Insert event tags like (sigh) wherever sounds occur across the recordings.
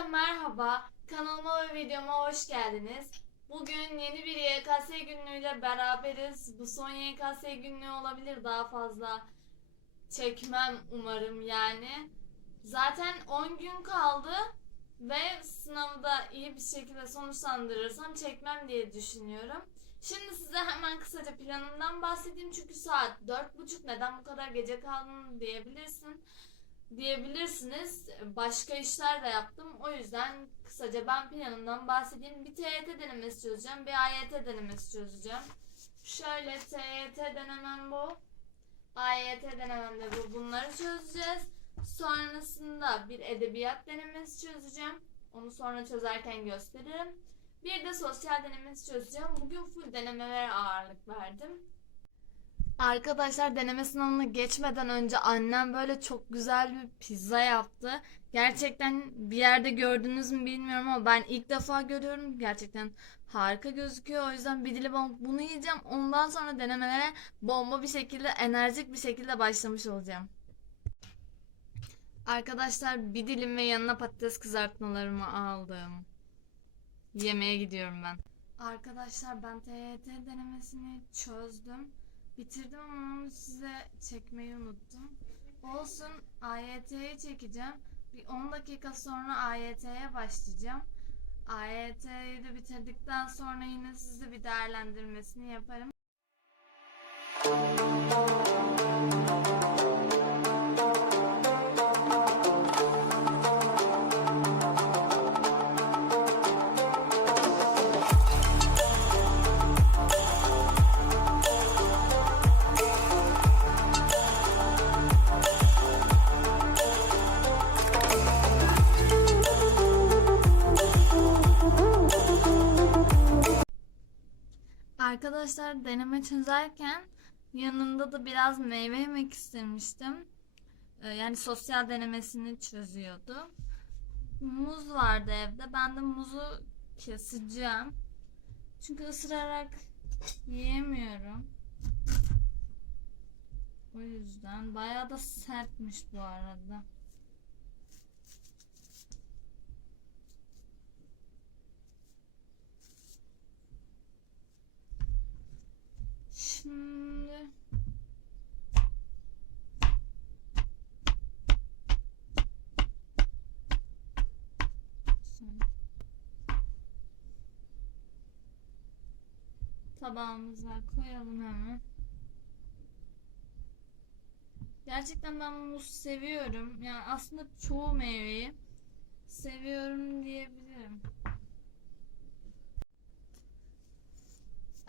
Herkese merhaba. Kanalıma ve videoma hoş geldiniz. Bugün yeni bir YKS günlüğüyle beraberiz. Bu son YKS günlüğü olabilir. Daha fazla çekmem umarım yani. Zaten 10 gün kaldı ve sınavı da iyi bir şekilde sonuçlandırırsam çekmem diye düşünüyorum. Şimdi size hemen kısaca planımdan bahsedeyim çünkü saat 4.30 neden bu kadar gece kaldın diyebilirsin diyebilirsiniz. Başka işler de yaptım. O yüzden kısaca ben planımdan bahsedeyim. Bir TYT denemesi çözeceğim. Bir AYT denemesi çözeceğim. Şöyle TYT denemem bu. AYT denemem de bu. Bunları çözeceğiz. Sonrasında bir edebiyat denemesi çözeceğim. Onu sonra çözerken gösteririm. Bir de sosyal denemesi çözeceğim. Bugün full denemelere ağırlık verdim. Arkadaşlar deneme sınavına geçmeden önce annem böyle çok güzel bir pizza yaptı. Gerçekten bir yerde gördünüz mü bilmiyorum ama ben ilk defa görüyorum. Gerçekten harika gözüküyor. O yüzden bir dilim bunu yiyeceğim. Ondan sonra denemelere bomba bir şekilde, enerjik bir şekilde başlamış olacağım. Arkadaşlar bir dilim ve yanına patates kızartmalarımı aldım. Yemeğe gidiyorum ben. Arkadaşlar ben TYT denemesini çözdüm. Bitirdim ama onu size çekmeyi unuttum. Olsun AYT'yi çekeceğim. Bir 10 dakika sonra AYT'ye başlayacağım. AYT'yi de bitirdikten sonra yine size bir değerlendirmesini yaparım. Deneme çözerken yanında da biraz meyve yemek istemiştim. Ee, Yani sosyal denemesini çözüyordu. Muz vardı evde. Ben de muzu keseceğim. Çünkü ısırarak yiyemiyorum. O yüzden bayağı da sertmiş bu arada. Şimdi tabağımıza koyalım hemen. Gerçekten ben muz seviyorum. Yani aslında çoğu meyveyi seviyorum diyebilirim.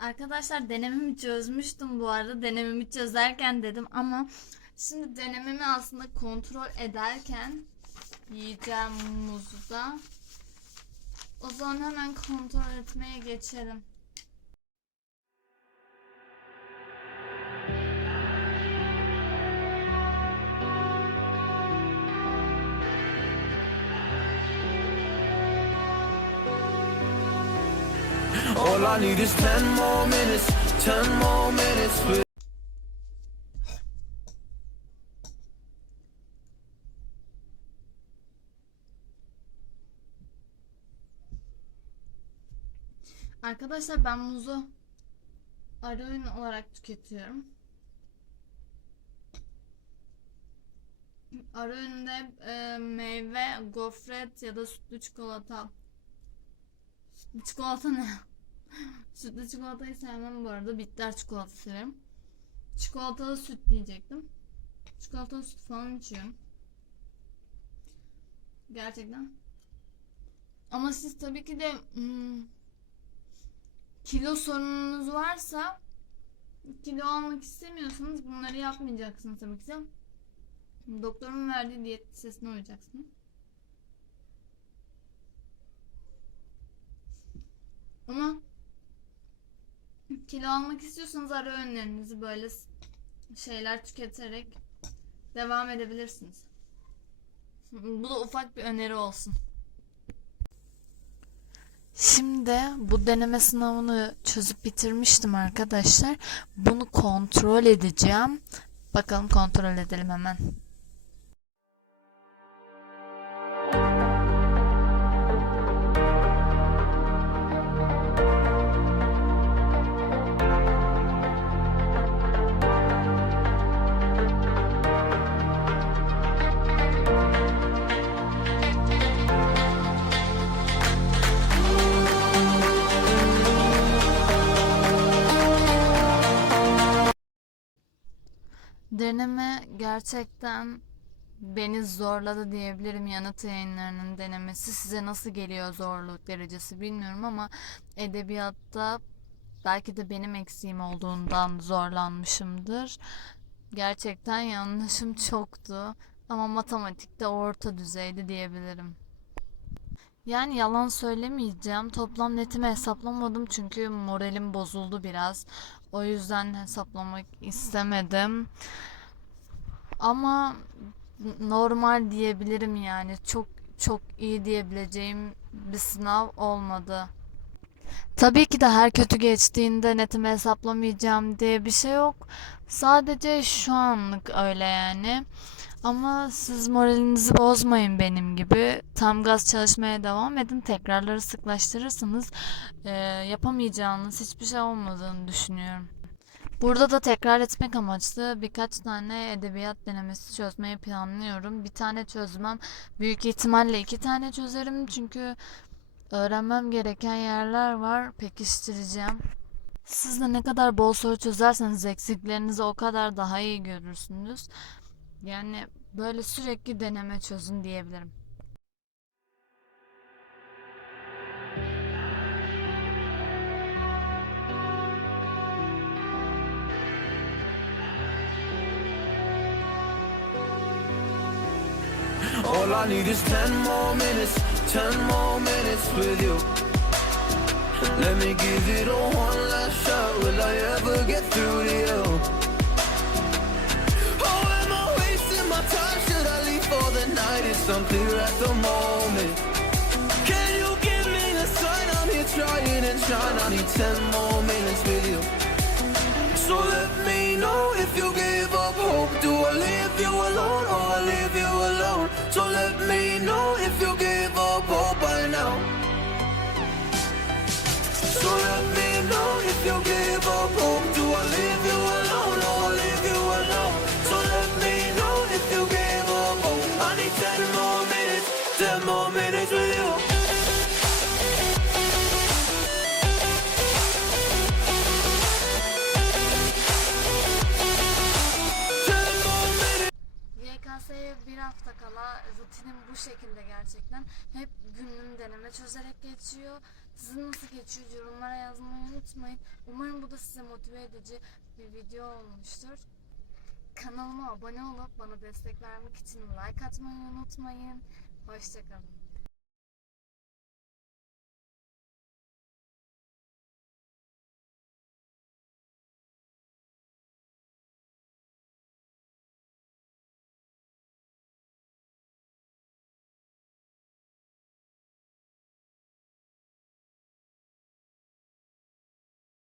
Arkadaşlar denememi çözmüştüm bu arada. Denememi çözerken dedim ama şimdi denememi aslında kontrol ederken yiyeceğim muzu da. O zaman hemen kontrol etmeye geçelim. All I need is 10 more minutes, 10 more minutes with Arkadaşlar ben muzu ara öğün olarak tüketiyorum. Ara öğünde e, meyve, gofret ya da sütlü çikolata. Sütlü çikolata ne? Sütlü çikolatayı sevmem bu arada. Bitter çikolata severim. Çikolatalı süt diyecektim. Çikolatalı süt falan içiyorum. Gerçekten. Ama siz tabii ki de hmm, kilo sorununuz varsa kilo almak istemiyorsanız bunları yapmayacaksınız tabii ki de. Doktorun verdiği diyet listesine uyacaksınız. Ama kilo almak istiyorsanız ara öğünlerinizi böyle şeyler tüketerek devam edebilirsiniz. Bu da ufak bir öneri olsun. Şimdi bu deneme sınavını çözüp bitirmiştim arkadaşlar. Bunu kontrol edeceğim. Bakalım kontrol edelim hemen. Deneme gerçekten beni zorladı diyebilirim. Yanıt yayınlarının denemesi size nasıl geliyor zorluk derecesi bilmiyorum ama edebiyatta belki de benim eksiğim olduğundan zorlanmışımdır. Gerçekten yanlışım (laughs) çoktu ama matematikte orta düzeydi diyebilirim. Yani yalan söylemeyeceğim. Toplam netimi hesaplamadım çünkü moralim bozuldu biraz. O yüzden hesaplamak istemedim. Ama normal diyebilirim yani. Çok çok iyi diyebileceğim bir sınav olmadı. Tabii ki de her kötü geçtiğinde netimi hesaplamayacağım diye bir şey yok. Sadece şu anlık öyle yani. Ama siz moralinizi bozmayın benim gibi. Tam gaz çalışmaya devam edin. Tekrarları sıklaştırırsınız. Ee, yapamayacağınız hiçbir şey olmadığını düşünüyorum. Burada da tekrar etmek amaçlı birkaç tane edebiyat denemesi çözmeyi planlıyorum. Bir tane çözmem. Büyük ihtimalle iki tane çözerim çünkü öğrenmem gereken yerler var. Pekiştireceğim. Siz de ne kadar bol soru çözerseniz eksiklerinizi o kadar daha iyi görürsünüz. Yani böyle sürekli deneme çözün diyebilirim. All I need is ten more minutes, ten more minutes with you. Let me give it a one last shot. Will I ever get through to you? Unclear at the moment. Can you give me a sign? I'm here trying and trying. I need ten more minutes with you. So let me know if you give up hope. Do I leave you alone or I leave you alone? So let me know if you give up hope by now. So let me know if you give up hope. Do I leave bu şekilde gerçekten. Hep günlüğüm deneme çözerek geçiyor. Sizin nasıl geçiyor yorumlara yazmayı unutmayın. Umarım bu da size motive edici bir video olmuştur. Kanalıma abone olup bana destek vermek için like atmayı unutmayın. Hoşçakalın.